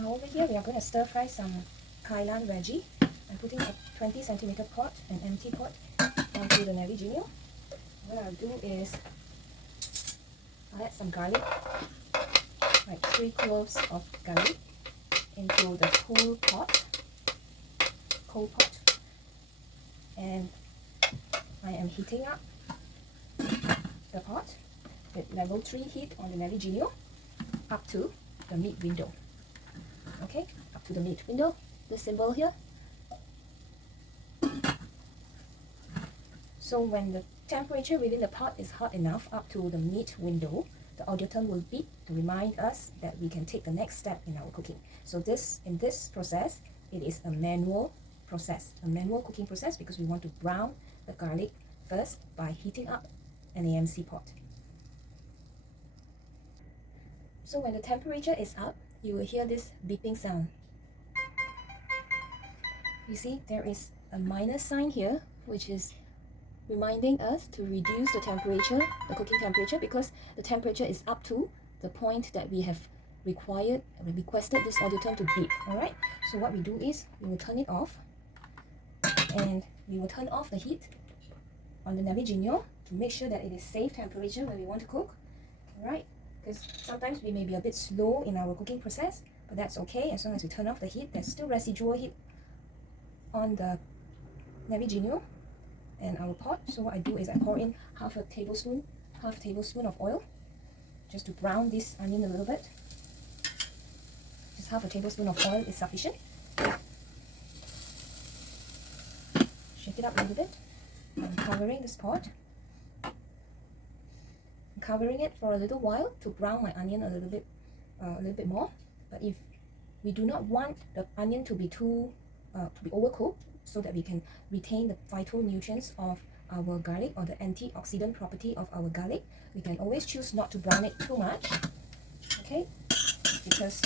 Now over here we are going to stir fry some kailan veggie. I'm putting a 20 centimeter pot, an empty pot, onto the Navigenio. What I'll do is I'll add some garlic, like 3 cloves of garlic, into the cold pot, and I am heating up the pot with level 3 heat on the Navigenio up to the mid window. Okay, up to the mid window, this symbol here. So when the temperature within the pot is hot enough up to the mid window, the Audiotherm will beep to remind us that we can take the next step in our cooking. So in this process, it is a manual process, a manual cooking process, because we want to brown the garlic first by heating up an AMC pot. So when the temperature is up, you will hear this beeping sound. You see, there is a minus sign here, which is reminding us to reduce the temperature, the cooking temperature, because the temperature is up to the point that we have requested this Audiotherm to beep. Alright, so what we do is we will turn it off, and we will turn off the heat on the Navigenio to make sure that it is safe temperature when we want to cook. Alright, because sometimes we may be a bit slow in our cooking process, but that's okay as long as we turn off the heat. There's still residual heat on the Navigenio and our pot. So what I do is I pour in half a tablespoon of oil just to brown this onion a little bit. Just half a tablespoon of oil is sufficient. Shake it up a little bit. I'm covering this pot. I'm covering it for a little while to brown my onion a little bit more. But if we do not want the onion to be overcooked, so that we can retain the vital nutrients of our garlic, or the antioxidant property of our garlic, we can always choose not to brown it too much, okay, because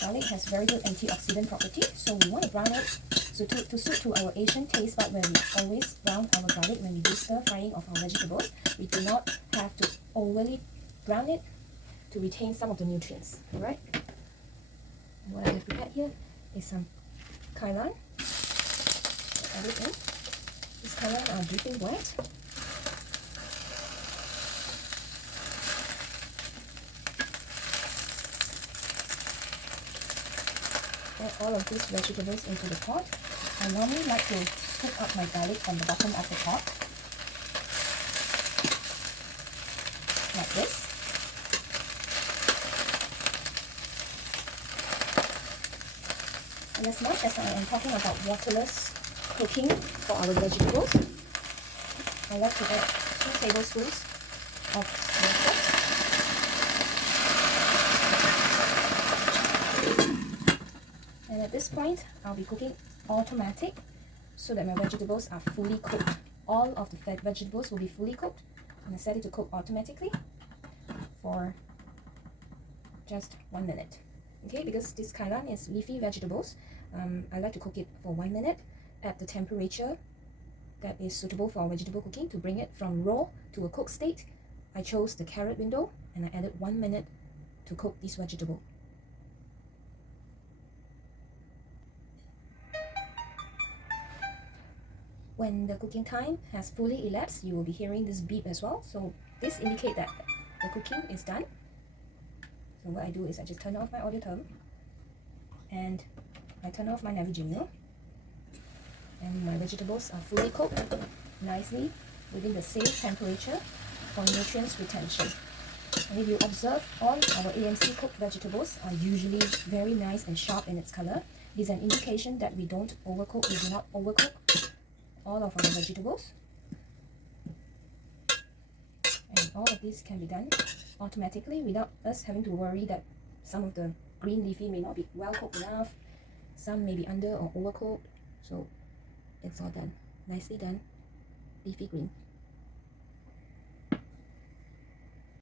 garlic has very good antioxidant property. So we want to brown it so to suit to our Asian taste bud, where we always brown our garlic when we do stir frying of our vegetables. We do not have to overly brown it to retain some of the nutrients. Alright, what I have prepared here is some kailan. Everything. These kailan are dripping wet. Add all of these vegetables into the pot. I normally like to cook up my garlic on the bottom of the pot, like this. And as much as I am talking about waterless cooking for our vegetables, I like to add 2 tablespoons of water. And at this point, I'll be cooking automatic so that my vegetables are fully cooked. All of the vegetables will be fully cooked, and I set it to cook automatically for just 1 minute. Okay, because this kailan is leafy vegetables, I like to cook it for 1 minute at the temperature that is suitable for vegetable cooking. To bring it from raw to a cooked state, I chose the carrot window, and I added 1 minute to cook this vegetable. When the cooking time has fully elapsed, you will be hearing this beep as well. So this indicates that the cooking is done. So what I do is I just turn off my Audiotherm, and I turn off my Navigenio, and my vegetables are fully cooked nicely within the safe temperature for nutrients retention. And if you observe, all our AMC cooked vegetables are usually very nice and sharp in its color. It is an indication that we don't overcook, we do not overcook all of our vegetables. And all of this can be done automatically without us having to worry that some of the green leafy may not be well cooked enough, some may be under or overcooked. So it's all done, nicely done, leafy green.